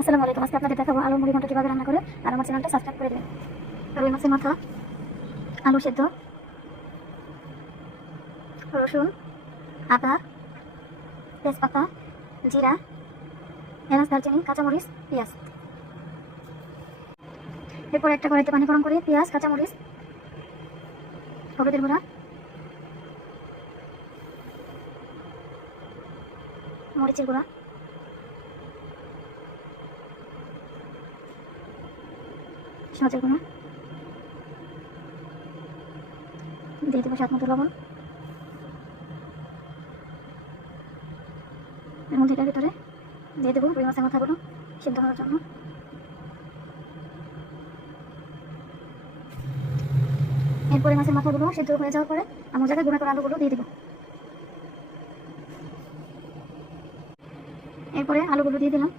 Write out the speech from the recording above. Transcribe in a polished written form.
আসসালামু আলাইকুম। আজকে আপনাদের দেখাবো আলু মুড়ি ঘন্ট কিভাবে রান্না করে, আর আমার চ্যানেলটা সাবস্ক্রাইব করে দেবেন। রুই মাছের মাথা, আলু সেদ্ধ, রসুন, আদা, তেজপাতা, জিরা, এলাচ, দারচিনি, কাঁচামরিচ, পেঁয়াজ। এরপর একটা কড়াইতে পানি গরম করে পেঁয়াজ, কাঁচামরিচ, হলুদের গুঁড়া, মরিচের গুঁড়া, সজের গুঁড়া দিয়ে দেবো, স্বাদ মতো লবণ। এর মধ্যে এটার ভিতরে দিয়ে দেবো রুই মাছের মাথাগুলো সিদ্ধ হওয়ার জন্য। এরপরে মাছের মাথাগুলো সিদ্ধ হয়ে যাওয়ার পরে আমার জায়গায় গুঁড়া করা আলুগুলো দিয়ে দেবো। এরপরে আলুগুলো দিয়ে দিলাম।